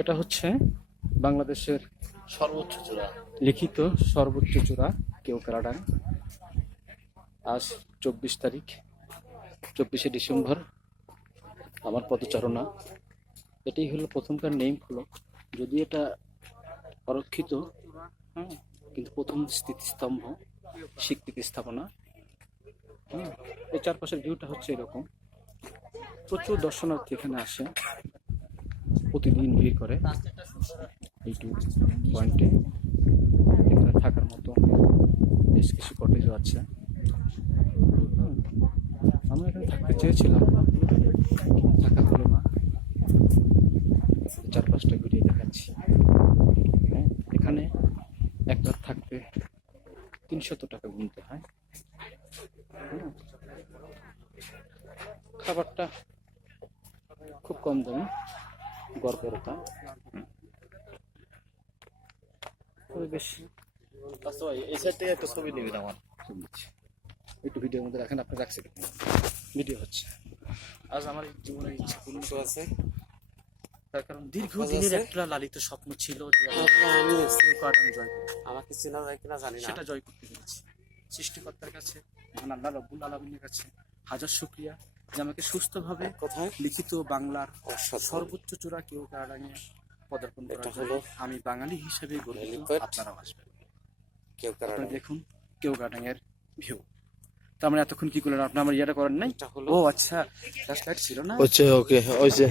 এটা হচ্ছে বাংলাদেশের সর্বোচ্চ চূড়া। লিখিত সর্বোচ্চ চূড়া কেওক্রাডাং। আজ 24 তারিখ, 24শে ডিসেম্বর আমার পদচারণা। এটাই হলো প্রথমকার নেম ফলক, যদি এটা অরক্ষিত, হ্যাঁ, কিন্তু প্রথম স্মৃতিস্তম্ভ, স্বীকৃতি স্থাপনা। হ্যাঁ, এই চারপাশের ভিউটা হচ্ছে এরকম। প্রচুর দর্শনার্থী এখানে আসে, প্রতিদিন ভিড় করে এইটুকু পয়েন্টে। এখানে থাকার মতো বেশ কিছু কটেজও আছে। আমরা এখানে থাকতে চেয়েছিলাম, থাকা হলো না। চারপাশটা ঘুরিয়ে দেখাচ্ছি। হ্যাঁ, এখানে একবার থাকতে 300 টাকা গুনতে হয়। খাবারটা খুব কম দামে, গড়পড়তা। বেশ আচ্ছা ভাই, এই সাইড থেকে একটা ছবি নিবি আমার। একটু ভিডিওর মধ্যে রাখেন, আপনি রাখছেন ভিডিও হচ্ছে। আজ আমার জীবনের ইচ্ছা পূর্ণ আছে, তার কারণ দীর্ঘদিনের একটা লালিত স্বপ্ন ছিল যে আমি কেওক্রাডাং জয় করব। আমাকে চেনা যায় কিনা জানি না। সেটা জয় করতে পেরেছি। সৃষ্টিকর্তার কাছে, মহান আল্লাহ রব্বুল আলামিনের কাছে হাজার শুকরিয়া যে আমাকে সুস্থভাবে কোথায় লিখিত বাংলার অসাধারণ। সর্বোচ্চ চূড়া কেওক্রাডাঙে পদার্পণ করা এটা হলো। হলো আমি বাঙালি হিসেবে গর্বিত, হেলিপ্যাড। আপনারাও আসবেন। কেওক্রাডাং। আপনারা দেখুন কেওক্রাডাং এর ভিউ। তো আমরা এতক্ষণ কি করলেন, আপনি আমার ইয়েটা করেন নাই? এটা হলো ও আচ্ছা, ফ্ল্যাশ লাইট ছিল না। ওকে ওকে ওই যে